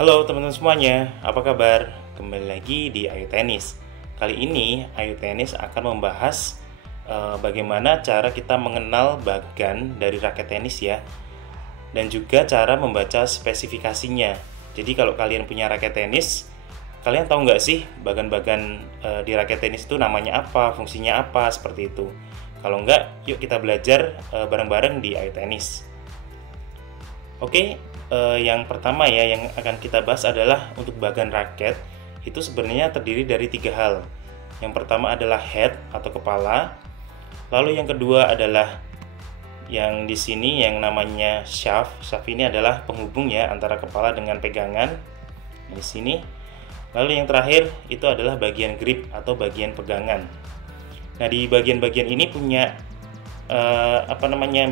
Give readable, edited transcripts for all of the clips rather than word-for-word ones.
Halo teman-teman semuanya, apa kabar? Kembali lagi di Ayu Tenis. Kali ini Ayu Tenis akan membahas bagaimana cara kita mengenal bagan dari raket tenis ya, dan juga cara membaca spesifikasinya. Jadi kalau kalian punya raket tenis, kalian tahu nggak sih bagan-bagan di raket tenis itu namanya apa, fungsinya apa, seperti itu. Kalau nggak, yuk kita belajar bareng-bareng di Ayu Tenis. Oke, yang pertama ya yang akan kita bahas adalah untuk bagan raket itu sebenarnya terdiri dari 3 hal. Yang pertama adalah head atau kepala, lalu yang kedua adalah yang di sini yang namanya shaft. Shaft ini adalah penghubung ya antara kepala dengan pegangan di sini. Lalu yang terakhir itu adalah bagian grip atau bagian pegangan. Nah, di bagian-bagian ini punya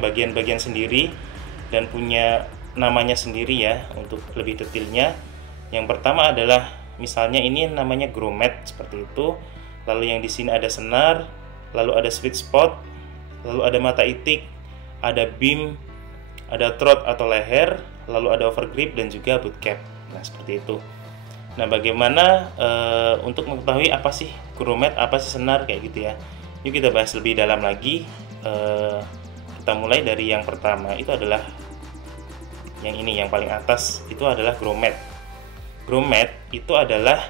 bagian-bagian sendiri dan punya namanya sendiri ya untuk lebih detailnya. Yang pertama adalah misalnya ini namanya grommet seperti itu. Lalu yang di sini ada senar, lalu ada sweet spot, lalu ada mata itik, ada beam, ada throat atau leher, lalu ada overgrip dan juga boot cap. Nah, seperti itu. Nah, bagaimana untuk mengetahui apa sih grommet, apa sih senar kayak gitu ya. Yuk kita bahas lebih dalam lagi. Kita mulai dari yang pertama, itu adalah yang ini, yang paling atas itu adalah grommet. Grommet itu adalah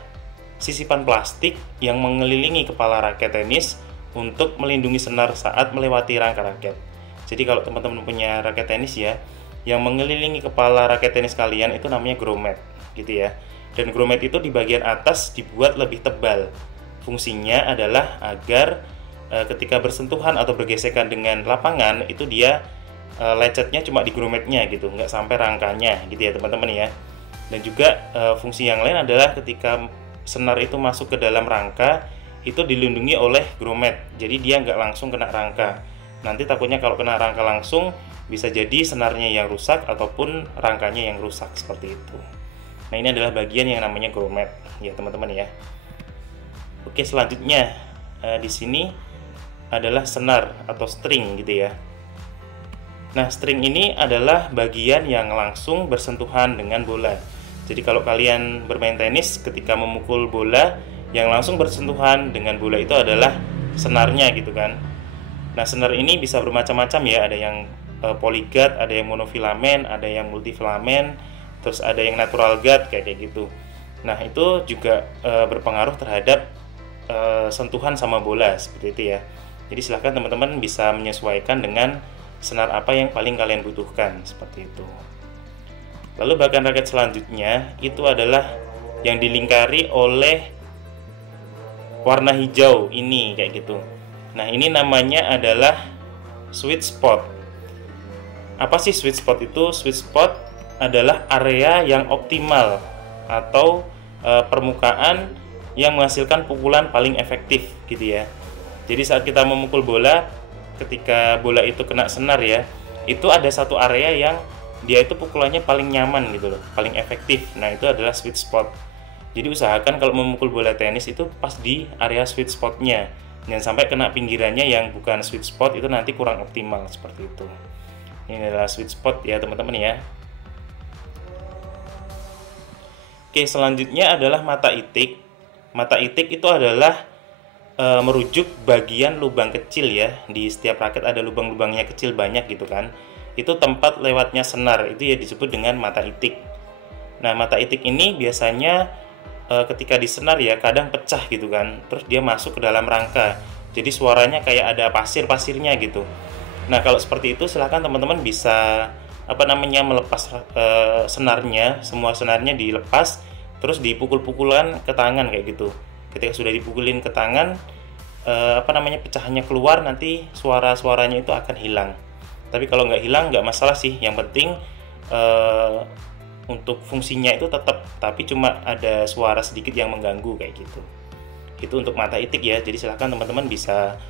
sisipan plastik yang mengelilingi kepala raket tenis untuk melindungi senar saat melewati rangka raket. Jadi kalau teman-teman punya raket tenis ya, yang mengelilingi kepala raket tenis kalian itu namanya grommet gitu ya. Dan grommet itu di bagian atas dibuat lebih tebal. Fungsinya adalah agar ketika bersentuhan atau bergesekan dengan lapangan itu dia lecetnya cuma di grommetnya gitu, nggak sampai rangkanya gitu ya teman-teman ya. Dan juga fungsi yang lain adalah ketika senar itu masuk ke dalam rangka itu dilindungi oleh grommet, jadi dia nggak langsung kena rangka. Nanti takutnya kalau kena rangka langsung bisa jadi senarnya yang rusak ataupun rangkanya yang rusak seperti itu. Nah, ini adalah bagian yang namanya grommet ya teman-teman ya. Oke, selanjutnya di sini adalah senar atau string gitu ya. Nah, string ini adalah bagian yang langsung bersentuhan dengan bola. Jadi kalau kalian bermain tenis, ketika memukul bola, yang langsung bersentuhan dengan bola itu adalah senarnya gitu kan. Nah, senar ini bisa bermacam-macam ya. Ada yang polyguard, ada yang monofilamen, ada yang multifilamen, terus ada yang natural guard kayak gitu. Nah, itu juga berpengaruh terhadap sentuhan sama bola seperti itu ya. Jadi silahkan teman-teman bisa menyesuaikan dengan senar apa yang paling kalian butuhkan seperti itu. Lalu bagan raket selanjutnya itu adalah yang dilingkari oleh warna hijau ini kayak gitu. Nah, ini namanya adalah sweet spot. Apa sih sweet spot itu? Sweet spot adalah area yang optimal atau permukaan yang menghasilkan pukulan paling efektif gitu ya. Jadi saat kita memukul bola, ketika bola itu kena senar ya, itu ada satu area yang dia itu pukulannya paling nyaman gitu loh, paling efektif. Nah, itu adalah sweet spot. Jadi usahakan kalau memukul bola tenis itu pas di area sweet spotnya, jangan sampai kena pinggirannya yang bukan sweet spot, itu nanti kurang optimal seperti itu. Ini adalah sweet spot ya teman-teman ya. Oke, selanjutnya adalah mata itik. Mata itik itu adalah merujuk bagian lubang kecil ya. Di setiap raket ada lubang-lubangnya kecil banyak gitu kan. Itu tempat lewatnya senar, itu ya disebut dengan mata itik. Nah, mata itik ini biasanya ketika disenar ya kadang pecah gitu kan. Terus dia masuk ke dalam rangka. Jadi suaranya kayak ada pasir-pasirnya gitu. Nah, kalau seperti itu silahkan teman-teman bisa melepas senarnya, semua senarnya dilepas terus dipukul-pukulan ke tangan kayak gitu. Ketika sudah dipukulin ke tangan, pecahannya keluar, nanti suara-suaranya itu akan hilang. Tapi kalau nggak hilang nggak masalah sih. Yang penting untuk fungsinya itu tetap, tapi cuma ada suara sedikit yang mengganggu kayak gitu. Itu untuk mata itik ya. Jadi silahkan teman-teman bisa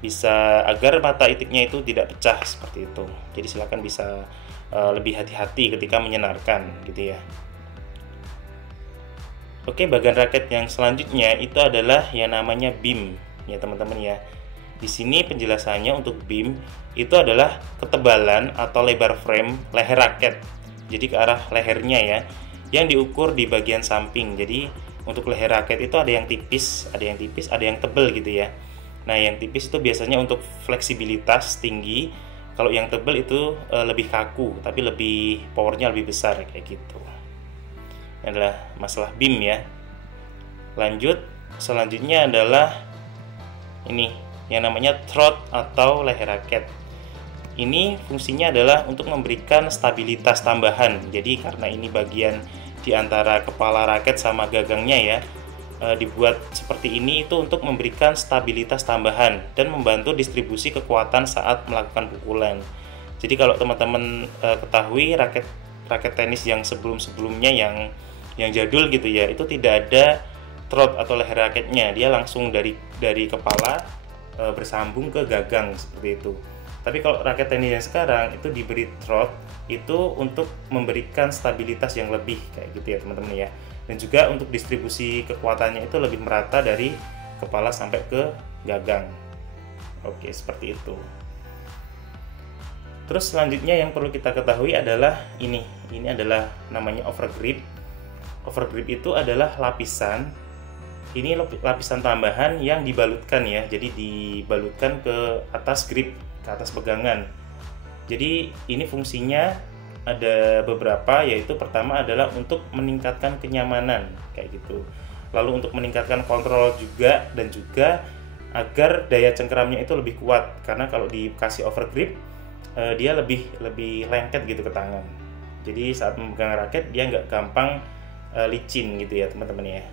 bisa agar mata itiknya itu tidak pecah seperti itu. Jadi silahkan bisa lebih hati-hati ketika menyenarkan gitu ya. Oke, bagan raket yang selanjutnya itu adalah yang namanya beam ya teman-teman ya. Di sini penjelasannya untuk beam itu adalah ketebalan atau lebar frame leher raket jadi ke arah lehernya ya, yang diukur di bagian samping. Jadi untuk leher raket itu ada yang tipis, ada yang tebal gitu ya. Nah, yang tipis itu biasanya untuk fleksibilitas tinggi. Kalau yang tebal itu lebih kaku, tapi lebih powernya lebih besar kayak gitu. Ini adalah masalah beam ya. Lanjut, selanjutnya adalah ini yang namanya throat atau leher raket. Ini fungsinya adalah untuk memberikan stabilitas tambahan. Jadi karena ini bagian di antara kepala raket sama gagangnya ya, dibuat seperti ini itu untuk memberikan stabilitas tambahan dan membantu distribusi kekuatan saat melakukan pukulan. Jadi kalau teman-teman ketahui raket tenis yang sebelumnya yang jadul gitu ya, itu tidak ada throat atau leher raketnya, dia langsung dari kepala bersambung ke gagang seperti itu. Tapi kalau raket tenis yang sekarang itu diberi throat itu untuk memberikan stabilitas yang lebih kayak gitu ya teman-teman ya. Dan juga untuk distribusi kekuatannya itu lebih merata dari kepala sampai ke gagang. Oke, seperti itu. Terus selanjutnya yang perlu kita ketahui adalah ini adalah namanya overgrip. Overgrip itu adalah lapisan tambahan yang dibalutkan ya. Jadi dibalutkan ke atas grip, ke atas pegangan. Jadi ini fungsinya ada beberapa, yaitu pertama adalah untuk meningkatkan kenyamanan kayak gitu. Lalu untuk meningkatkan kontrol juga, dan juga agar daya cengkeramnya itu lebih kuat, karena kalau dikasih overgrip dia lebih lengket gitu ke tangan. Jadi saat memegang raket dia nggak gampang licin gitu ya teman-teman ya.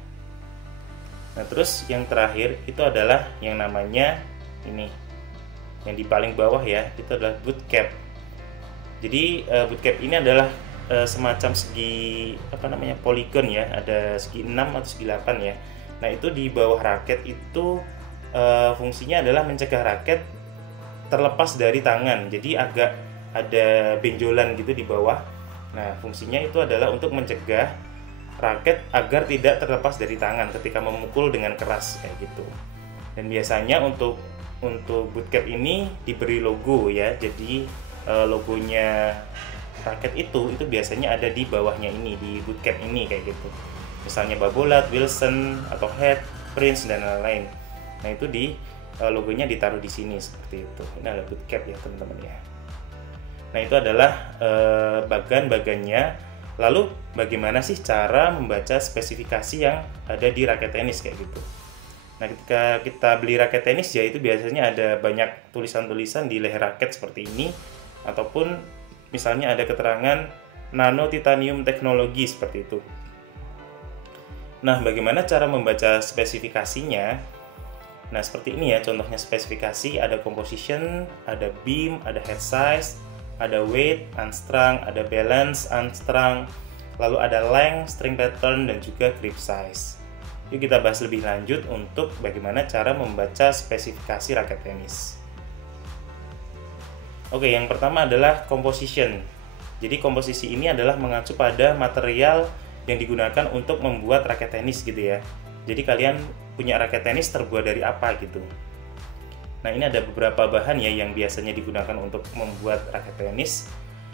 Nah, terus yang terakhir itu adalah yang namanya ini, yang di paling bawah ya, itu adalah boot cap. Jadi boot cap ini adalah semacam segi poligon ya, ada segi 6 atau segi 8 ya. Nah, itu di bawah raket itu fungsinya adalah mencegah raket terlepas dari tangan. Jadi agak ada benjolan gitu di bawah. Nah, fungsinya itu adalah untuk mencegah raket agar tidak terlepas dari tangan ketika memukul dengan keras kayak gitu. Dan biasanya untuk boot cap ini diberi logo ya. Jadi logonya raket itu biasanya ada di bawahnya ini, di boot cap ini kayak gitu. Misalnya Babolat, Wilson atau Head, Prince dan lain-lain. Nah, itu logonya ditaruh di sini seperti itu. Ini adalah boot cap ya teman-teman ya. Nah, itu adalah bagan-bagannya. Lalu bagaimana sih cara membaca spesifikasi yang ada di raket tenis kayak gitu? Nah, ketika kita beli raket tenis ya, itu biasanya ada banyak tulisan-tulisan di leher raket seperti ini, ataupun misalnya ada keterangan nano titanium teknologi seperti itu. Nah, bagaimana cara membaca spesifikasinya? Nah, seperti ini ya contohnya spesifikasi, ada composition, ada beam, ada head size, ada weight, unstrung, ada balance, unstrung, lalu ada length, string pattern, dan juga grip size. Yuk kita bahas lebih lanjut untuk bagaimana cara membaca spesifikasi raket tenis. Oke, yang pertama adalah composition. Jadi komposisi ini adalah mengacu pada material yang digunakan untuk membuat raket tenis gitu ya. Jadi kalian punya raket tenis terbuat dari apa gitu. Nah, ini ada beberapa bahan ya yang biasanya digunakan untuk membuat raket tenis.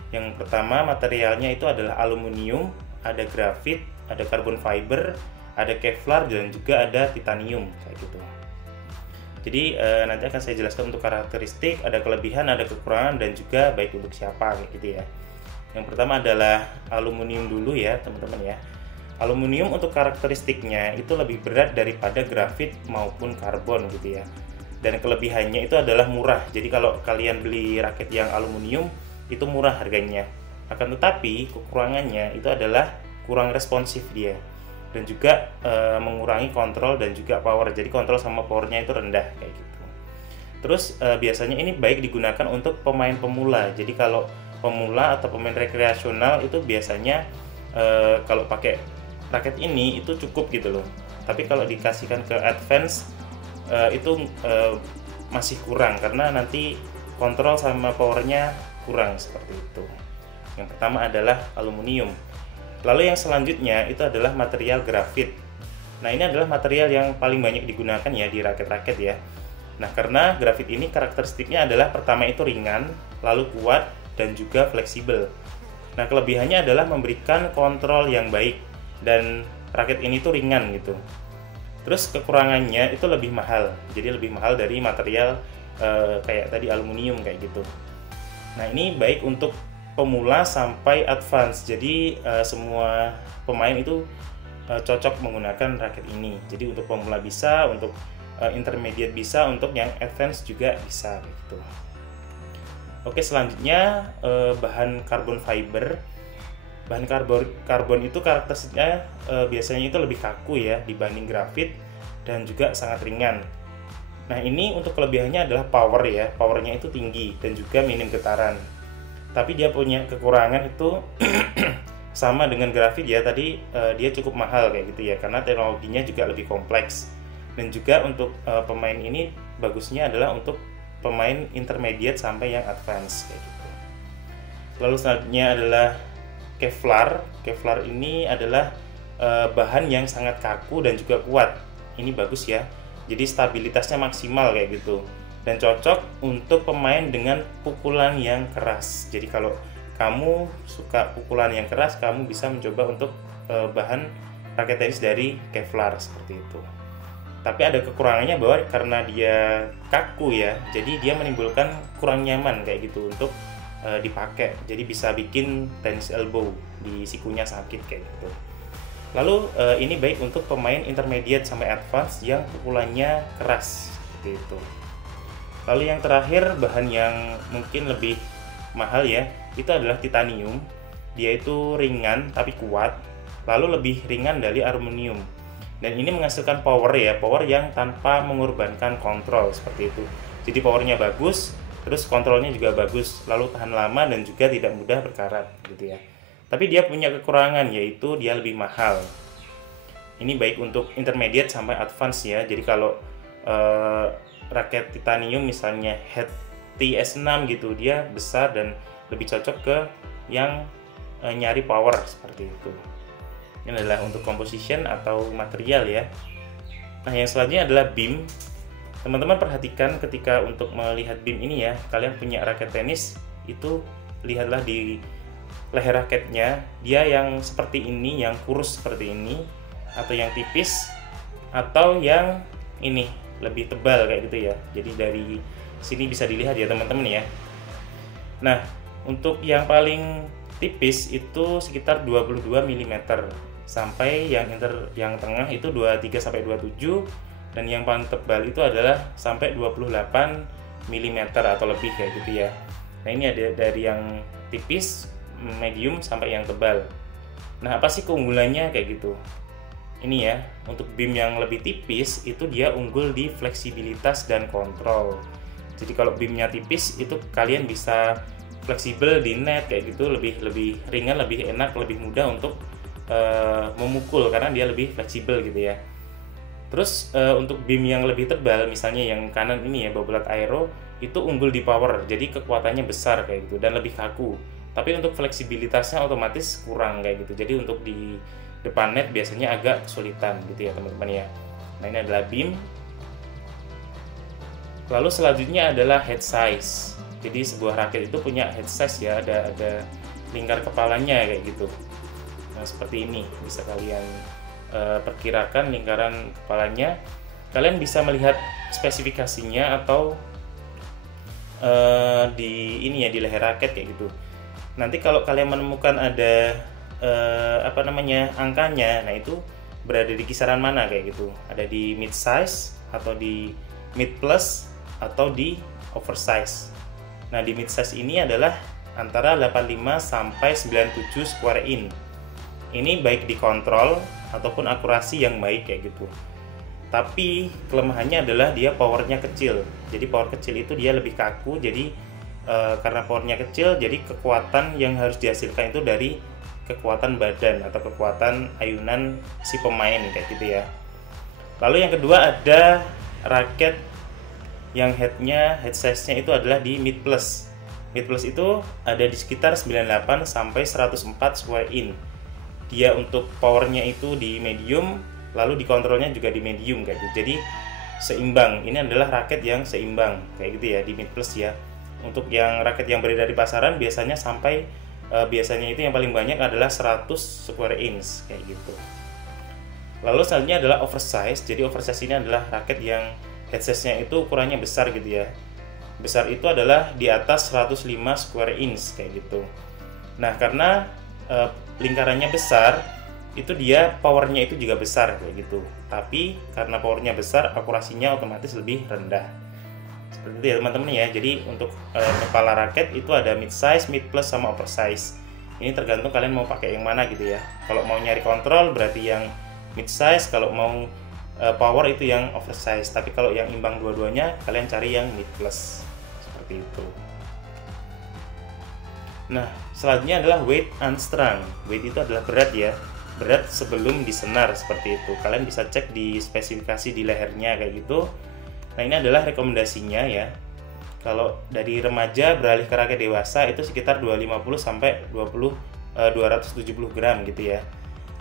Yang pertama materialnya itu adalah aluminium, ada grafit, ada carbon fiber, ada kevlar, dan juga ada titanium kayak gitu. Jadi nanti akan saya jelaskan untuk karakteristik, ada kelebihan, ada kekurangan, dan juga baik untuk siapa kayak gitu ya. Yang pertama adalah aluminium dulu ya teman-teman ya. Aluminium untuk karakteristiknya itu lebih berat daripada grafit maupun karbon gitu ya. Dan kelebihannya itu adalah murah. Jadi kalau kalian beli raket yang aluminium itu murah harganya. Akan tetapi kekurangannya itu adalah kurang responsif dia, dan juga mengurangi kontrol dan juga power. Jadi kontrol sama powernya itu rendah kayak gitu. Terus biasanya ini baik digunakan untuk pemain pemula. Jadi kalau pemula atau pemain rekreasional itu biasanya kalau pakai raket ini itu cukup gitu loh. Tapi kalau dikasihkan ke advance itu masih kurang, karena nanti kontrol sama powernya kurang seperti itu. Yang pertama adalah aluminium. Lalu yang selanjutnya itu adalah material grafit. Nah, ini adalah material yang paling banyak digunakan ya di raket-raket ya. Nah, karena grafit ini karakteristiknya adalah pertama itu ringan, lalu kuat, dan juga fleksibel. Nah, kelebihannya adalah memberikan kontrol yang baik dan raket ini tuh ringan gitu. Terus kekurangannya itu lebih mahal, jadi lebih mahal dari material kayak tadi aluminium kayak gitu. Nah, ini baik untuk pemula sampai advance, jadi semua pemain itu cocok menggunakan raket ini. Jadi untuk pemula bisa, untuk intermediate bisa, untuk yang advance juga bisa gitu. Oke, selanjutnya bahan carbon fiber. Bahan karbon itu karakteristiknya biasanya itu lebih kaku ya dibanding grafit dan juga sangat ringan. Nah, ini untuk kelebihannya adalah power ya, powernya itu tinggi dan juga minim getaran. Tapi dia punya kekurangan itu sama dengan grafit ya, tadi dia cukup mahal kayak gitu ya, karena teknologinya juga lebih kompleks. Dan juga untuk pemain ini bagusnya adalah untuk pemain intermediate sampai yang advance kayak gitu. Lalu selanjutnya adalah Kevlar. Kevlar ini adalah bahan yang sangat kaku dan juga kuat. Ini bagus ya. Jadi stabilitasnya maksimal kayak gitu. Dan cocok untuk pemain dengan pukulan yang keras. Jadi kalau kamu suka pukulan yang keras, kamu bisa mencoba untuk bahan raket tenis dari Kevlar seperti itu. Tapi ada kekurangannya bahwa karena dia kaku ya, jadi dia menimbulkan kurang nyaman kayak gitu untuk dipakai, jadi bisa bikin tennis elbow, di sikunya sakit kayak gitu. Lalu ini baik untuk pemain intermediate sampai advance yang pukulannya keras seperti itu. Lalu yang terakhir, bahan yang mungkin lebih mahal ya, itu adalah titanium. Dia itu ringan tapi kuat, lalu lebih ringan dari aluminium. Dan ini menghasilkan power ya, power yang tanpa mengorbankan kontrol seperti itu. Jadi powernya bagus, terus kontrolnya juga bagus, lalu tahan lama dan juga tidak mudah berkarat gitu ya. Tapi dia punya kekurangan, yaitu dia lebih mahal. Ini baik untuk intermediate sampai advance ya. Jadi kalau raket titanium misalnya head TS6 gitu, dia besar dan lebih cocok ke yang nyari power seperti itu. Ini adalah untuk composition atau material ya. Nah, yang selanjutnya adalah beam. Teman-teman perhatikan ketika untuk melihat beam ini ya, kalian punya raket tenis, itu lihatlah di leher raketnya, dia yang seperti ini, yang kurus seperti ini, atau yang tipis, atau yang ini lebih tebal kayak gitu ya. Jadi dari sini bisa dilihat ya teman-teman ya. Nah, untuk yang paling tipis itu sekitar 22 mm, sampai yang tengah itu 23 sampai 27, dan yang paling tebal itu adalah sampai 28 mm atau lebih kayak gitu ya. Nah, ini ada dari yang tipis, medium sampai yang tebal. Nah, apa sih keunggulannya kayak gitu? Ini ya, untuk beam yang lebih tipis itu dia unggul di fleksibilitas dan kontrol. Jadi kalau beamnya tipis itu kalian bisa fleksibel di net kayak gitu, lebih ringan, lebih enak, lebih mudah untuk memukul karena dia lebih fleksibel gitu ya. Terus untuk beam yang lebih tebal, misalnya yang kanan ini ya, Babolat Aero, itu unggul di power, jadi kekuatannya besar kayak gitu dan lebih kaku. Tapi untuk fleksibilitasnya otomatis kurang kayak gitu. Jadi untuk di depan net biasanya agak kesulitan gitu ya teman-teman ya. Nah, ini adalah beam. Lalu selanjutnya adalah head size. Jadi sebuah raket itu punya head size ya, ada lingkar kepalanya kayak gitu. Nah, seperti ini bisa kalian perkirakan lingkaran kepalanya. Kalian bisa melihat spesifikasinya atau di ini ya, di leher raket kayak gitu. Nanti kalau kalian menemukan ada angkanya, nah itu berada di kisaran mana kayak gitu. Ada di mid size atau di mid plus atau di oversize. Nah, di mid size ini adalah antara 85 sampai 97 square in. Ini baik di kontrol ataupun akurasi yang baik kayak gitu. Tapi kelemahannya adalah dia powernya kecil. Jadi power kecil itu dia lebih kaku. Jadi karena powernya kecil, jadi kekuatan yang harus dihasilkan itu dari kekuatan badan atau kekuatan ayunan si pemain kayak gitu ya. Lalu yang kedua ada raket yang head size-nya itu adalah di mid plus. Mid plus itu ada di sekitar 98 sampai 104 square in. Dia untuk powernya itu di medium, lalu di kontrolnya juga di medium kayak gitu. Jadi seimbang. Ini adalah raket yang seimbang kayak gitu ya di mid plus ya. Untuk yang raket yang beredar di pasaran biasanya sampai biasanya itu yang paling banyak adalah 100 square inch kayak gitu. Lalu selanjutnya adalah oversize. Jadi oversize ini adalah raket yang head size-nya itu ukurannya besar gitu ya. Besar itu adalah di atas 105 square inch kayak gitu. Nah, karena lingkarannya besar, itu dia powernya itu juga besar kayak gitu. Tapi karena powernya besar, akurasinya otomatis lebih rendah. Seperti itu ya teman-teman ya. Jadi untuk kepala raket itu ada mid size, mid plus, sama oversize. Ini tergantung kalian mau pakai yang mana gitu ya. Kalau mau nyari kontrol berarti yang mid size, kalau mau power itu yang oversize. Tapi kalau yang imbang dua-duanya kalian cari yang mid plus. Seperti itu. Nah, selanjutnya adalah weight unstrung. Weight itu adalah berat ya. Berat sebelum disenar seperti itu. Kalian bisa cek di spesifikasi di lehernya kayak gitu. Nah, ini adalah rekomendasinya ya. Kalau dari remaja beralih ke raket dewasa itu sekitar 250 sampai 270 gram gitu ya.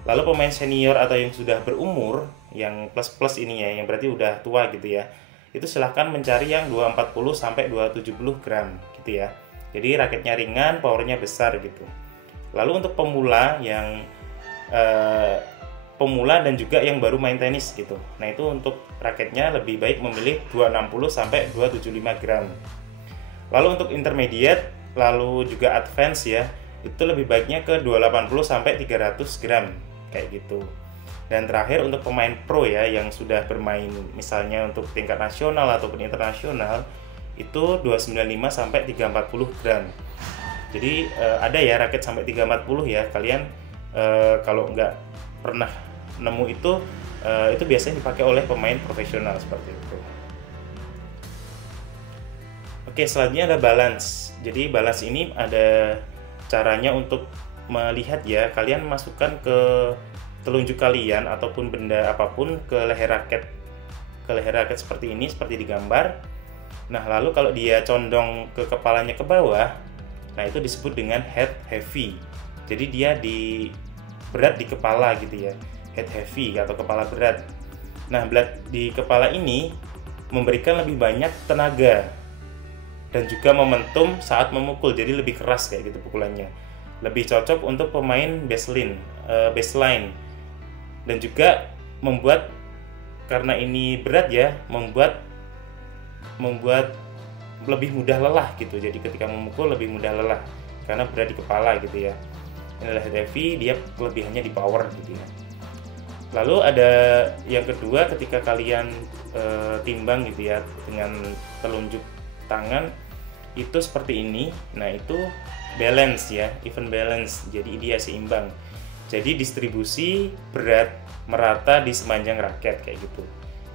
Lalu pemain senior atau yang sudah berumur, yang plus ini ya, yang berarti udah tua gitu ya, itu silahkan mencari yang 240 sampai 270 gram gitu ya. Jadi raketnya ringan, powernya besar gitu. Lalu untuk pemula yang pemula dan juga yang baru main tenis gitu. Nah, itu untuk raketnya lebih baik memilih 260 sampai 275 gram. Lalu untuk intermediate, lalu juga advance ya, itu lebih baiknya ke 280 sampai 300 gram kayak gitu. Dan terakhir untuk pemain pro ya yang sudah bermain misalnya untuk tingkat nasional ataupun internasional, itu 295 sampai 340 gram. Jadi ada ya raket sampai 340 ya. Kalian kalau nggak pernah nemu itu biasanya dipakai oleh pemain profesional seperti itu. Oke, selanjutnya ada balance. Jadi balance ini ada caranya untuk melihat ya. Kalian masukkan ke telunjuk kalian ataupun benda apapun ke leher raket seperti ini, seperti di gambar. Nah, lalu kalau dia condong ke kepalanya ke bawah, nah itu disebut dengan head heavy. Jadi dia berat di kepala gitu ya, head heavy atau kepala berat. Nah, berat di kepala ini memberikan lebih banyak tenaga dan juga momentum saat memukul, jadi lebih keras kayak gitu pukulannya. Lebih cocok untuk pemain baseline. Dan juga membuat, karena ini berat ya, membuat lebih mudah lelah gitu. Jadi ketika memukul lebih mudah lelah karena berat di kepala gitu ya. Ini adalah head heavy, dia kelebihannya di power gitu ya. Lalu ada yang kedua, ketika kalian timbang gitu ya dengan telunjuk tangan itu seperti ini. Nah, itu balance ya, even balance. Jadi dia seimbang. Jadi distribusi berat merata di sepanjang raket kayak gitu.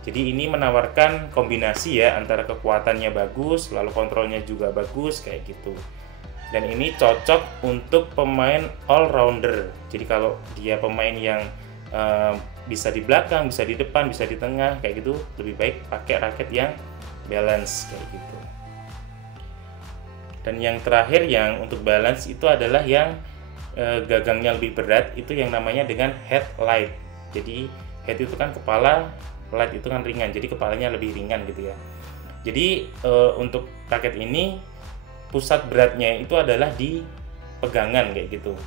Jadi ini menawarkan kombinasi ya antara kekuatannya bagus, lalu kontrolnya juga bagus kayak gitu. Dan ini cocok untuk pemain all rounder. Jadi kalau dia pemain yang bisa di belakang, bisa di depan, bisa di tengah kayak gitu, lebih baik pakai raket yang balance kayak gitu. Dan yang terakhir yang untuk balance itu adalah yang gagangnya lebih berat, itu yang namanya dengan head light. Jadi head itu kan kepala, light itu kan ringan, jadi kepalanya lebih ringan gitu ya. Jadi untuk raket ini pusat beratnya itu adalah di pegangan kayak gitu.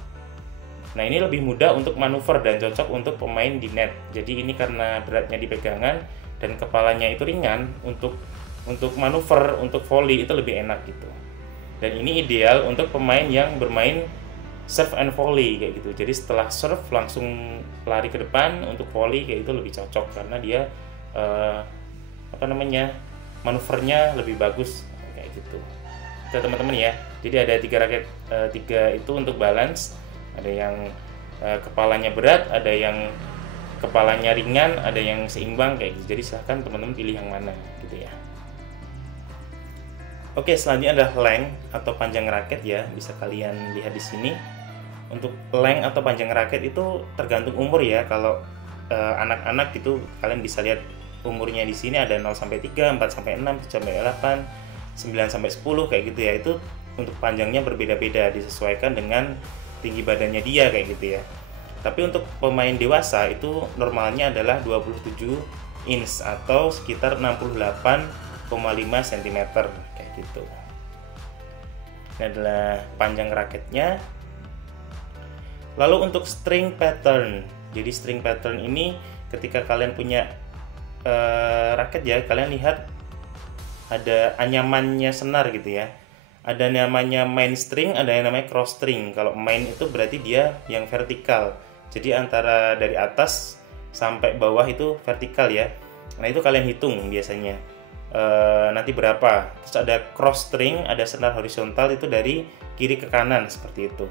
Nah, ini lebih mudah untuk manuver dan cocok untuk pemain di net. Jadi ini karena beratnya di pegangan dan kepalanya itu ringan, untuk manuver, untuk volley itu lebih enak gitu. Dan ini ideal untuk pemain yang bermain serve and volley kayak gitu. Jadi setelah serve langsung lari ke depan, untuk volley kayak itu lebih cocok karena dia manuvernya lebih bagus kayak gitu. Itu teman-teman ya. Jadi ada 3 raket, 3 itu untuk balance. Ada yang kepalanya berat, ada yang kepalanya ringan, ada yang seimbang kayak gitu. Jadi silahkan teman-teman pilih yang mana gitu ya. Oke, selanjutnya adalah length atau panjang raket ya. Bisa kalian lihat di sini. Untuk length atau panjang raket itu tergantung umur ya. Kalau anak-anak gitu kalian bisa lihat umurnya di sini ada 0 sampai 3, 4 sampai 6, 7 sampai 8, 9 sampai 10 kayak gitu ya. Itu untuk panjangnya berbeda-beda disesuaikan dengan tinggi badannya dia kayak gitu ya. Tapi untuk pemain dewasa itu normalnya adalah 27 inch atau sekitar 68,5 cm kayak gitu. Ini adalah panjang raketnya. Lalu untuk string pattern, jadi string pattern ini ketika kalian punya raket ya, kalian lihat ada anyamannya senar gitu ya. Ada namanya main string, ada yang namanya cross string. Kalau main itu berarti dia yang vertikal, jadi antara dari atas sampai bawah itu vertikal ya. Nah itu kalian hitung biasanya nanti berapa. Terus ada cross string, ada senar horizontal, itu dari kiri ke kanan seperti itu.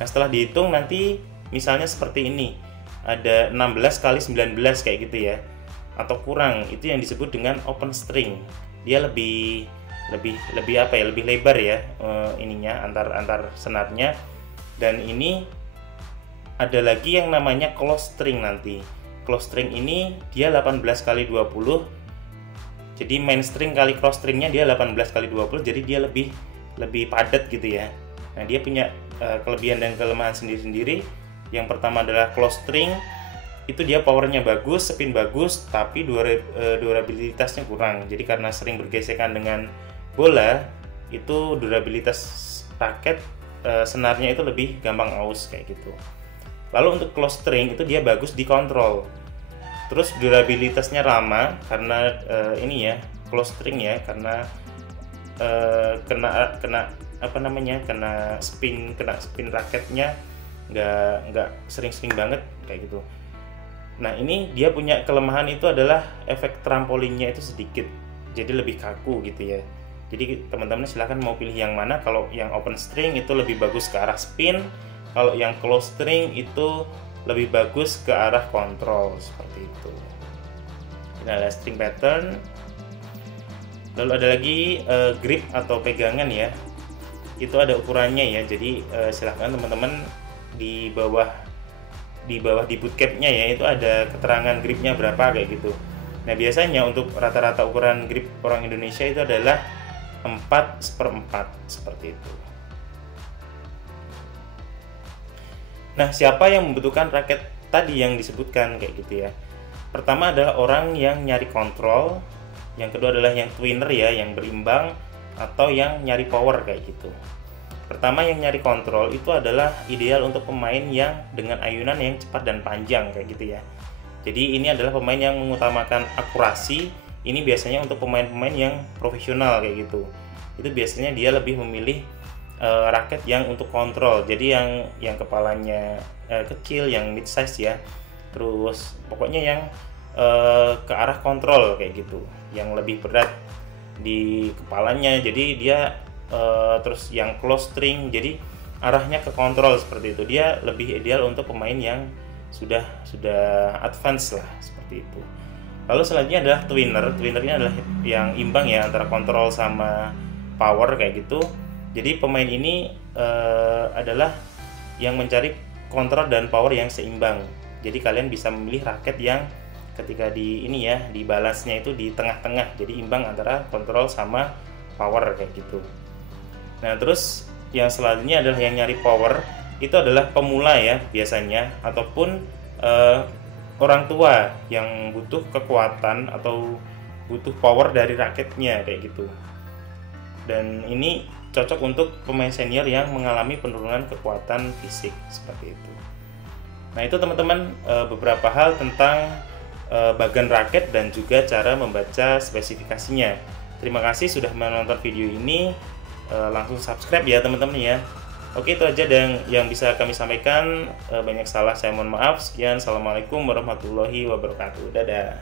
Nah setelah dihitung nanti misalnya seperti ini, ada 16 kali 19 kayak gitu ya, atau kurang, itu yang disebut dengan open string. Dia lebih apa ya, lebih lebar ya ininya antar senarnya. Dan ini ada lagi yang namanya close string nanti. Close string ini dia 18 kali 20. Jadi main string kali cross stringnya dia 18 kali 20, jadi dia lebih padat gitu ya. Nah dia punya kelebihan dan kelemahan sendiri-sendiri. Yang pertama adalah close string, itu dia powernya bagus, spin bagus, tapi durabilitasnya kurang. Jadi karena sering bergesekan dengan bola, itu durabilitas raket senarnya itu lebih gampang aus kayak gitu. Lalu untuk close string itu dia bagus di kontrol. Terus durabilitasnya lama karena ini ya, close string ya, karena kena apa namanya, kena spin raketnya nggak sering-sering banget kayak gitu. Nah ini dia punya kelemahan itu adalah efek trampolinnya itu sedikit, jadi lebih kaku gitu ya. Jadi teman-teman silahkan mau pilih yang mana. Kalau yang open string itu lebih bagus ke arah spin, kalau yang close string itu lebih bagus ke arah kontrol seperti itu. Ini adalah string pattern. Lalu ada lagi grip atau pegangan ya, itu ada ukurannya ya. Jadi silahkan teman-teman di bawah di bootcamp-nya ya, itu ada keterangan gripnya berapa kayak gitu. Nah biasanya untuk rata-rata ukuran grip orang Indonesia itu adalah 4/4 seperti itu. Nah siapa yang membutuhkan raket tadi yang disebutkan kayak gitu ya? Pertama adalah orang yang nyari kontrol, yang kedua adalah yang twinner ya, yang berimbang, atau yang nyari power kayak gitu. Pertama yang nyari kontrol itu adalah ideal untuk pemain yang dengan ayunan yang cepat dan panjang kayak gitu ya. Jadi ini adalah pemain yang mengutamakan akurasi. Ini biasanya untuk pemain-pemain yang profesional kayak gitu. Itu biasanya dia lebih memilih raket yang untuk kontrol. Jadi yang kepalanya kecil, yang mid size ya. Terus pokoknya yang ke arah kontrol kayak gitu. Yang lebih berat di kepalanya. Jadi dia terus yang close string, jadi arahnya ke kontrol seperti itu. Dia lebih ideal untuk pemain yang sudah advance lah seperti itu. Lalu selanjutnya adalah twinner. Twinner ini adalah yang imbang ya antara kontrol sama power kayak gitu. Jadi pemain ini adalah yang mencari kontrol dan power yang seimbang. Jadi kalian bisa memilih raket yang ketika di ini ya, di balance-nya itu di tengah-tengah. Jadi imbang antara kontrol sama power kayak gitu. Nah terus yang selanjutnya adalah yang nyari power. Itu adalah pemula ya biasanya, ataupun orang tua yang butuh kekuatan atau butuh power dari raketnya kayak gitu. Dan ini cocok untuk pemain senior yang mengalami penurunan kekuatan fisik seperti itu. Nah itu teman-teman beberapa hal tentang bagan raket dan juga cara membaca spesifikasinya. Terima kasih sudah menonton video ini. Langsung subscribe ya teman-teman ya. Oke itu aja yang bisa kami sampaikan. Banyak salah saya mohon maaf. Sekian, assalamualaikum warahmatullahi wabarakatuh. Dadah.